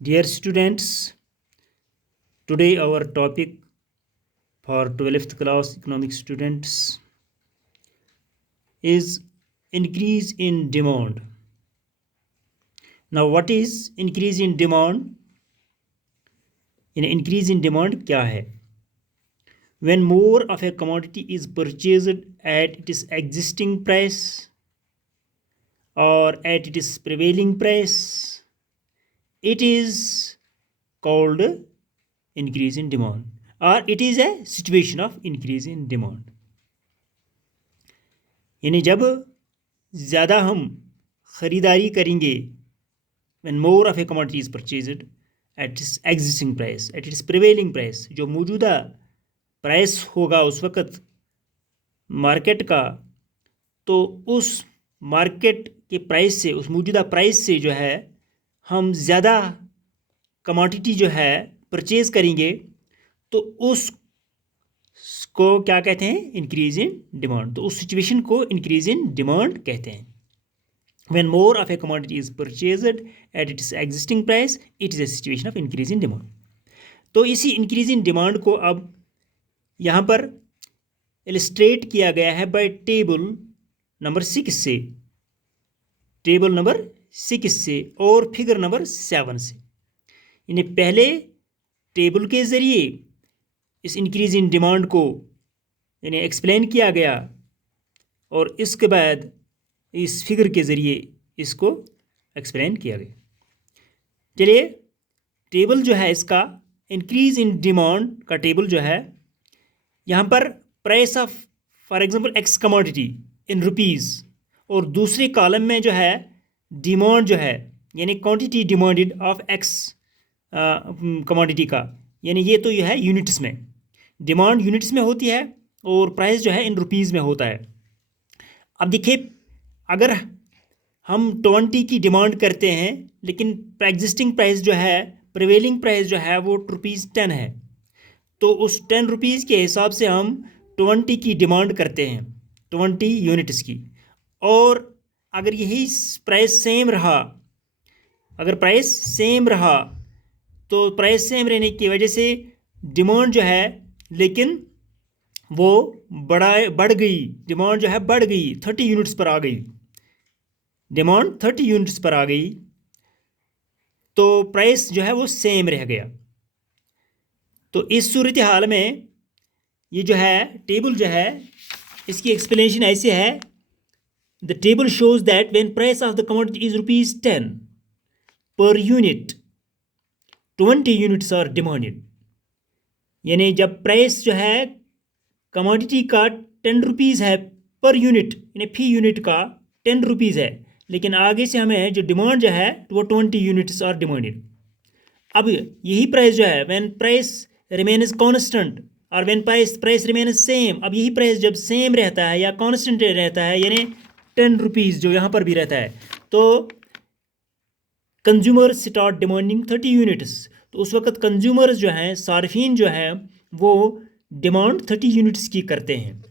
Dear students, today our topic for 12th class economic students is increase in demand. Now what is increase in demand? Increase in demand क्या है? When more of a commodity is purchased at its existing price or at its prevailing price, it is called increase in demand, or it is a situation of increase in demand. यानी जब ज़्यादा हम ख़रीदारी करेंगे, when more of a commodity is purchased at its existing price, at its prevailing price, जो मौजूदा price होगा उस वक़्त मार्केट का, तो उस मार्केट के प्राइस से, उस मौजूदा प्राइस से जो है हम ज़्यादा कमोडिटी जो है परचेज़ करेंगे, तो उस को क्या कहते हैं? Increase in demand. तो उस सिचुएशन को इंक्रीज इन डिमांड कहते हैं। When more of a commodity is purchased at its existing price, it is a situation of increase in demand. तो इसी इंक्रीज इन डिमांड को अब यहाँ पर इलस्ट्रेट किया गया है बाय टेबल नंबर 6 से, टेबल नंबर 6 से और फिगर नंबर 7 से। इन्हें पहले टेबल के ज़रिए इस इंक्रीज इन डिमांड को यानी एक्सप्लेन किया गया और इसके बाद इस फिगर के ज़रिए इसको एक्सप्लेन किया गया। चलिए, टेबल जो है इसका इंक्रीज इन डिमांड का टेबल जो है, यहाँ पर price of for example x commodity in rupees, और दूसरे कॉलम में जो है डिमांड जो है यानी quantity demanded of x commodity का, यानी ये तो यह है यूनिट्स में, डिमांड यूनिट्स में होती है और प्राइस जो है इन रुपीज़ में होता है। अब देखिए, अगर हम 20 की डिमांड करते हैं लेकिन एग्जिस्टिंग प्राइस जो है, प्रिवेलिंग प्राइस जो है वो ₹10 है, तो उस 10 रुपीज़ के हिसाब से हम 20 की डिमांड करते हैं, 20 यूनिट्स की। और अगर यही प्राइस सेम रहा, अगर प्राइस सेम रहा, तो प्राइस सेम रहने की वजह से डिमांड जो है लेकिन वो बढ़ गई, डिमांड जो है बढ़ गई, 30 यूनिट्स पर आ गई, डिमांड 30 यूनिट्स पर आ गई, तो प्राइस जो है वो सेम रह गया। तो इस सूरत हाल में ये जो है टेबल जो है इसकी एक्सप्लेनेशन ऐसे है, the table shows that when price of the commodity is ₹10 per unit, 20 units are demanded. यानी जब प्राइस जो है कमोडिटी का 10 रुपीज़ है पर यूनिट, यानी फी यूनिट का 10 रुपीज़ है, लेकिन आगे से हमें जो डिमांड जो है वो 20 यूनिट्स आर डिमांडेड। अब यही प्राइस जो है व्हेन प्राइस रिमेन्स कांस्टेंट और व्हेन प्राइस रिमेन्स सेम, अब यही प्राइस जब सेम रहता है या कांस्टेंट रहता है, यानी 10 रुपीज़ जो यहाँ पर भी रहता है, तो कंज्यूमर स्टार्ट डिमांडिंग 30 यूनिट्स। तो उस वक्त कंज्यूमर्स जो हैं, सार्फिन जो हैं, वो डिमांड 30 यूनिट्स की करते हैं।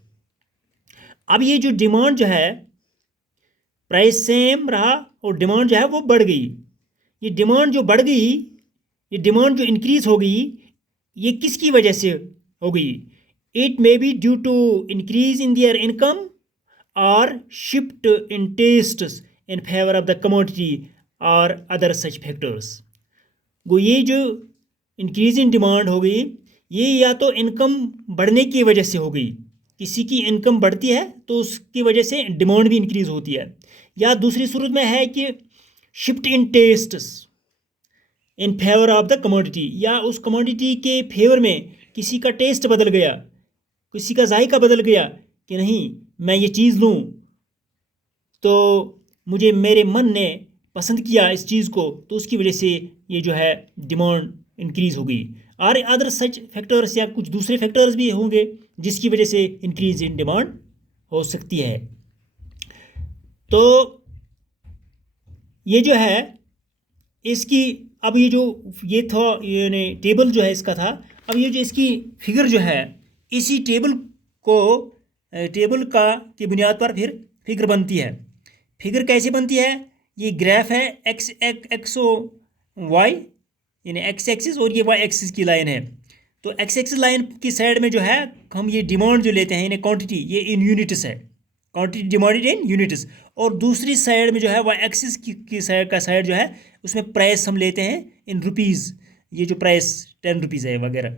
अब ये जो डिमांड जो है, प्राइस सेम रहा और डिमांड जो है वो बढ़ गई। ये डिमांड जो बढ़ गई, ये डिमांड जो इंक्रीज हो गई, ये किसकी वजह से हो गई? It may be due to increase in their income और shift in tastes in favour of the commodity और अदर सच फैक्टर्स। वो ये जो इंक्रीज इन डिमांड हो गई, ये या तो इनकम बढ़ने की वजह से हो गई, किसी की इनकम बढ़ती है तो उसकी वजह से डिमांड भी इंक्रीज होती है, या दूसरी सूरत में है कि shift in tastes in favour of the commodity, या उस कमोडिटी के फेवर में किसी का टेस्ट बदल गया, किसी का जायका बदल गया कि नहीं मैं ये चीज़ लूँ, तो मुझे मेरे मन ने पसंद किया इस चीज़ को, तो उसकी वजह से ये जो है डिमांड इंक्रीज़ हो गई। और अदर सच फैक्टर्स या कुछ दूसरे फैक्टर्स भी होंगे जिसकी वजह से इंक्रीज इन डिमांड हो सकती है। तो ये जो है इसकी, अब ये जो ये था यानी टेबल जो है इसका था, अब ये जो इसकी फिगर जो है, इसी टेबल को टेबल का की बुनियाद पर फिर फिगर बनती है। फिगर कैसे बनती है? ये ग्राफ है एक्स ओ वाई यानी एक्स एक्सिस और ये वाई एक्सिस की लाइन है। तो एक्स एक्सिस लाइन की साइड में जो है हम ये डिमांड जो लेते हैं यानी क्वांटिटी, ये इन यूनिट्स है, क्वांटिटी डिमांडेड इन यूनिट्स। और दूसरी साइड में जो है वाई एक्सिस की साइड का साइड जो है उसमें प्राइस हम लेते हैं इन रुपीज़, ये जो प्राइस 10 रुपीज़ है वगैरह।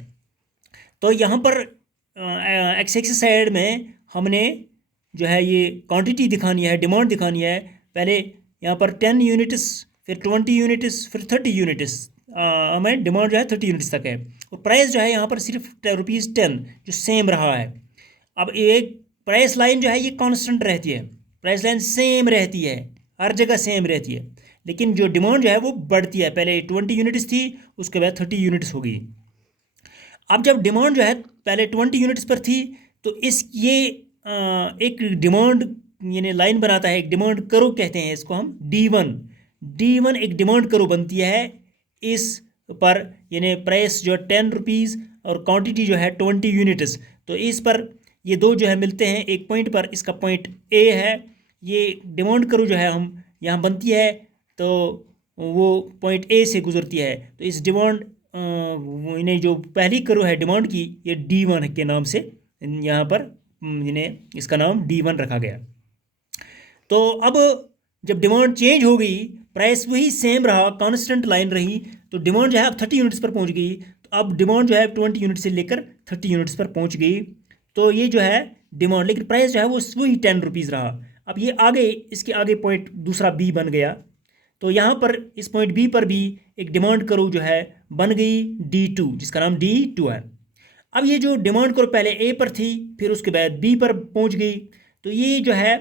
तो यहाँ पर एक्स एक्सिस साइड में हमने जो है ये क्वांटिटी दिखानी है, डिमांड दिखानी है। पहले यहाँ पर 10 यूनिट्स, फिर 20 यूनिट्स, फिर 30 यूनिट्स, हमें डिमांड जो है 30 यूनिट्स तक है। और प्राइस जो है यहाँ पर सिर्फ ₹10 जो सेम रहा है। अब एक प्राइस लाइन जो है ये कांस्टेंट रहती है, प्राइस लाइन सेम रहती है, हर जगह सेम रहती है, लेकिन जो डिमांड जो है वो बढ़ती है। पहले 20 यूनिट्स थी, उसके बाद 30 यूनिट्स हो गई। अब जब डिमांड जो है पहले 20 यूनिट्स पर थी, तो ये एक डिमांड यानी लाइन बनाता है, एक डिमांड करो कहते हैं इसको हम, D1 एक डिमांड करो बनती है इस पर, यानी प्राइस जो 10 रुपीज़ और क्वांटिटी जो है 20 यूनिट्स। तो इस पर ये दो जो है मिलते हैं एक पॉइंट पर, इसका पॉइंट A है। ये डिमांड करो जो है हम यहाँ बनती है, तो वो पॉइंट A से गुजरती है। तो इस डिमांड इन्हें जो पहली करो है डिमांड की, ये D1 के नाम से यहाँ पर इन्हें इसका नाम D1 रखा गया। तो अब जब डिमांड चेंज हो गई, प्राइस वही सेम रहा, कांस्टेंट लाइन रही, तो डिमांड जो है अब 30 यूनिट्स पर पहुंच गई। तो अब डिमांड जो है 20 यूनिट से लेकर 30 यूनिट्स पर पहुंच गई। तो ये जो है डिमांड, लेकिन प्राइस जो है वो वही 10 रुपीज़ रहा। अब ये आगे, इसके आगे पॉइंट दूसरा B बन गया। तो यहाँ पर इस पॉइंट B पर भी एक डिमांड करो जो है बन गई D2, जिसका नाम D2 है। अब ये जो डिमांड करो पहले A पर थी, फिर उसके बाद B पर पहुँच गई, तो ये जो है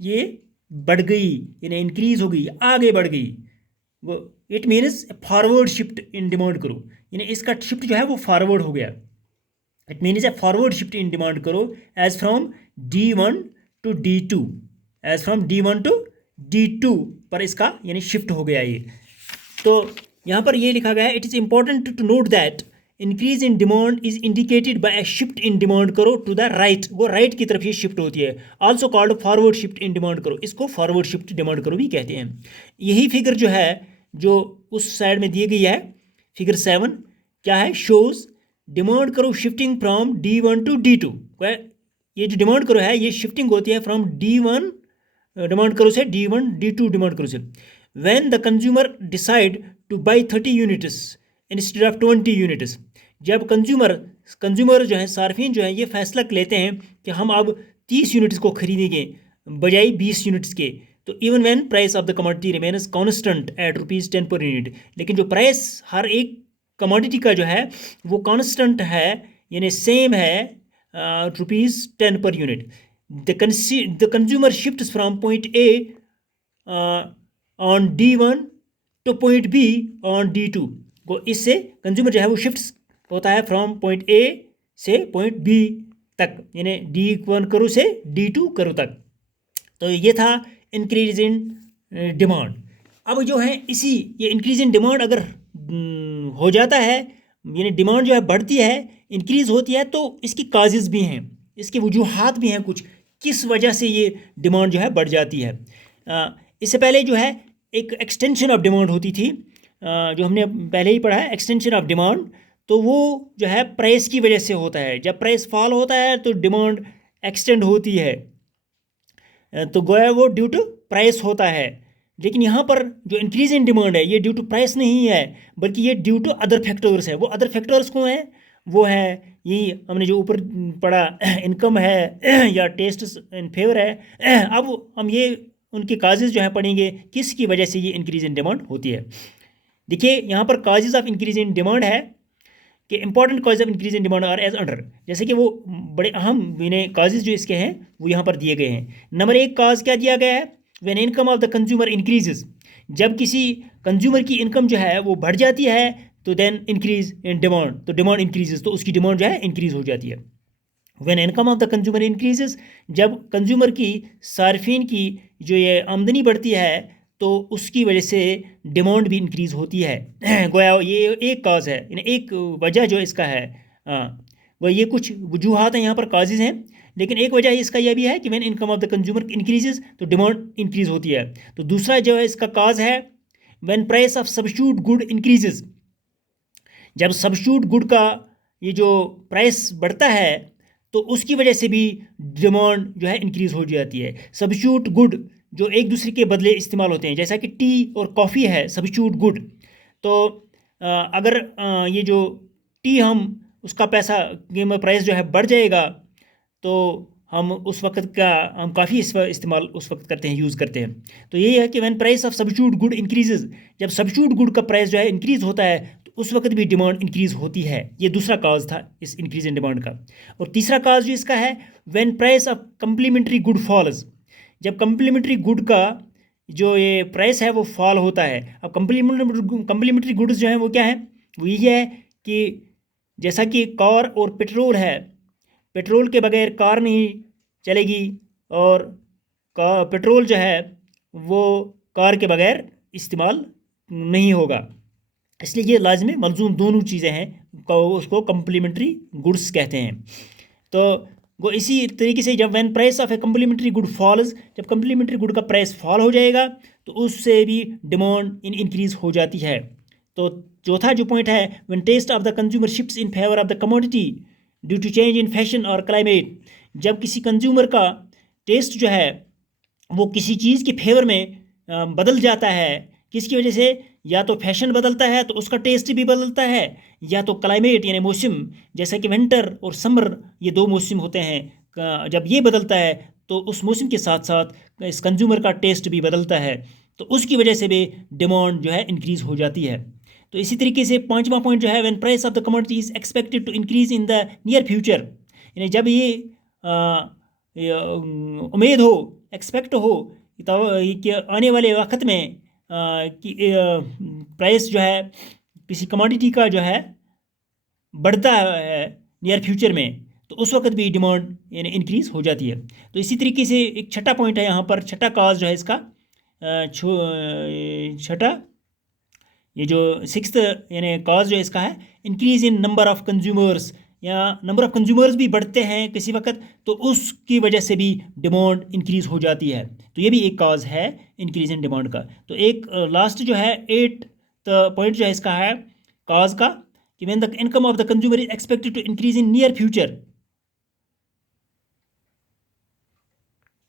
ये बढ़ गई, यानी इंक्रीज हो गई, आगे बढ़ गई। वो it means forward shift in demand करो, यानी इसका शिफ्ट जो है वो फॉरवर्ड हो गया। It means a forward shift in demand curve as from D1 to D2, as from D1 to D2 पर इसका यानी शिफ्ट हो गया ये। तो यहाँ पर ये लिखा गया है, it is important to note that increase in demand is indicated by a shift in demand curve to the right, वो राइट की तरफ ये शिफ्ट होती है। Also called forward shift in demand curve, इसको फॉरवर्ड शिफ्ट डिमांड करो भी कहते हैं। यही फिगर जो है जो उस साइड में दी गई है, फिगर 7 क्या है, shows demand curve shifting from D1 to D2। ये जो डिमांड करो है ये शिफ्टिंग होती है फ्रॉम D1 डिमांड करो से D1 D2 डिमांड करो से। When the consumer decide two by 30 units instead of 20 units, जब कंज्यूमर जो है, सार्फिन जो है, ये फैसला लेते हैं कि हम अब 30 यूनिट्स को खरीदेंगे बजाय 20 यूनिट्स के, तो even when price of the commodity remains constant eight ₹10 per unit, लेकिन जो प्राइस हर एक कमोडिटी का जो है वो कांस्टेंट है, यानी सेम है ₹10 per unit. The consumer shifts from point A on D1 two point B on D2, को इससे कंज्यूमर जो है वो शिफ्ट होता है फ्रॉम पॉइंट A से पॉइंट B तक, यानी D1 करो से D2 करो तक। तो ये था इंक्रीज इन डिमांड। अब जो है इसी ये इंक्रीज इन डिमांड अगर हो जाता है, यानी डिमांड जो है बढ़ती है, इंक्रीज होती है, तो इसकी काजेज़ भी हैं, इसकी वजूहात भी हैं कुछ, किस वजह से ये डिमांड जो है बढ़ जाती है। इससे पहले जो है एक एक्सटेंशन ऑफ डिमांड होती थी, जो हमने पहले ही पढ़ा है, एक्सटेंशन ऑफ डिमांड। तो वो जो है प्राइस की वजह से होता है, जब प्राइस फॉल होता है तो डिमांड एक्सटेंड होती है, तो गोया वो ड्यू टू प्राइस होता है। लेकिन यहाँ पर जो इंक्रीज इन डिमांड है ये ड्यू टू प्राइस नहीं है, बल्कि ये ड्यू टू अदर फैक्टर्स है। वो अदर फैक्टर्स कौन है, वो है यही हमने जो ऊपर पढ़ा, इनकम है या टेस्ट इन फेवर है। अब हम ये उनके काजेज़ जो है पढ़ेंगे, किसकी वजह से ये इंक्रीज इन डिमांड होती है। देखिए यहाँ पर causes of increase in demand है कि important causes of increase in demand are as under, जैसे कि वो बड़े अहम इन्हें काजेज़ जो इसके हैं वो यहाँ पर दिए गए हैं। नंबर 1 काज क्या दिया गया है, when income of the consumer increases, जब किसी कंज्यूमर की इनकम जो है वो बढ़ जाती है तो देन इंक्रीज इन डिमांड, तो डिमांड इंक्रीजेज, तो उसकी डिमांड जो है इंक्रीज हो जाती है। When income of the consumer increases, जब कंज्यूमर की, सार्फिन की जो ये आमदनी बढ़ती है तो उसकी वजह से डिमांड भी इंक्रीज़ होती है। गोया ये एक काज है, यानी एक वजह जो इसका है। वह ये कुछ वजूहात हैं यहाँ पर, काजेज़ हैं, लेकिन एक वजह इसका यह भी है कि when income of the consumer increases तो डिमांड इंक्रीज़ होती है। तो दूसरा जो है इसका काज है, when price of substitute good increases, जब सब्स्टिट्यूट गुड का ये जो प्राइस बढ़ता है तो उसकी वजह से भी डिमांड जो है इंक्रीज़ हो जाती है। सब्स्टिट्यूट गुड जो एक दूसरे के बदले इस्तेमाल होते हैं, जैसा कि टी और कॉफ़ी है सब्स्टिट्यूट गुड, तो अगर ये जो टी हम उसका पैसा प्राइस जो है बढ़ जाएगा तो हम उस वक्त का हम काफ़ी इस्तेमाल उस वक्त करते हैं, यूज़ करते हैं। तो यही है कि when price of substitute good increases, जब सब्स्टिट्यूट गुड का प्राइस जो है इंक्रीज़ होता है तो उस वक्त भी डिमांड इंक्रीज़ होती है। ये दूसरा काज था इस इंक्रीज इन डिमांड का। और तीसरा काज जो इसका है, when price of complementary good falls, जब कम्प्लीमेंट्री गुड का जो ये प्राइस है वो फॉल होता है। अब कम्प्लीमेंट्री गुड्स जो है वो क्या है, वो यही है कि जैसा कि कार और पेट्रोल है, पेट्रोल के बगैर कार नहीं चलेगी और पेट्रोल जो है वो कार के बगैर इस्तेमाल नहीं होगा, इसलिए ये लाजमी मलजूम दोनों चीज़ें हैं, उसको कम्प्लीमेंट्री गुड्स कहते हैं। तो वो इसी तरीके से जब when price of a complementary good falls, जब कम्प्लीमेंट्री गुड का प्राइस फॉल हो जाएगा तो उससे भी डिमांड इंक्रीज हो जाती है। तो चौथा जो पॉइंट है, when taste of the consumer shifts in favour of the commodity due to change in fashion और क्लाइमेट, जब किसी कंज्यूमर का टेस्ट जो है वो किसी चीज़ के फेवर में बदल जाता है, किसकी वजह से, या तो फैशन बदलता है तो उसका टेस्ट भी बदलता है, या तो क्लाइमेट यानी मौसम, जैसे कि विंटर और समर ये दो मौसम होते हैं, जब ये बदलता है तो उस मौसम के साथ साथ इस कंज्यूमर का टेस्ट भी बदलता है, तो उसकी वजह से भी डिमांड जो है इंक्रीज़ हो जाती है। तो इसी तरीके से पांचवा पॉइंट जो है, when price of the commodity is expected to increase in the near future, यानी जब ये उम्मीद हो, एक्सपेक्ट हो कि आने वाले वक्त में कि प्राइस जो है किसी कमोडिटी का जो है बढ़ता है नियर फ्यूचर में, तो उस वक्त भी डिमांड यानी इंक्रीज़ हो जाती है। तो इसी तरीके से एक छठा पॉइंट है यहाँ पर, छठा काज जो है इसका, छठा ये जो सिक्स्थ यानी काज जो है इसका है, increase in number of consumers, या नंबर ऑफ कंज्यूमर्स भी बढ़ते हैं किसी वक्त तो उसकी वजह से भी डिमांड इंक्रीज हो जाती है। तो ये भी एक काज है इंक्रीज इन डिमांड का। तो एक लास्ट जो है एट पॉइंट जो है इसका है काज का, कि when the income of the consumer is expected to increase in near future,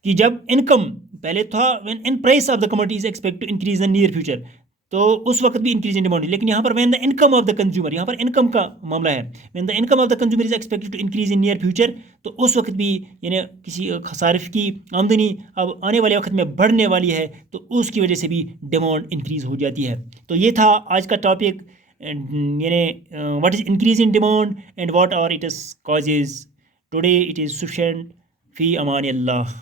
कि जब इनकम पहले था when in price of the commodity is expect to increase in near future, तो उस वक्त भी इंक्रीज इन डिमांड, लेकिन यहाँ पर when the income of the consumer, यहाँ पर इनकम का मामला है, when the income of the consumer is expected to increase in near future, तो उस वक्त भी यानी किसी सारिफ की आमदनी अब आने वाले वक्त में बढ़ने वाली है तो उसकी वजह से भी डिमांड इंक्रीज हो जाती है। तो ये था आज का टॉपिक, यानी what is increase in demand and what are it is causes. Today it is sufficient. फी अमान अल्लाह।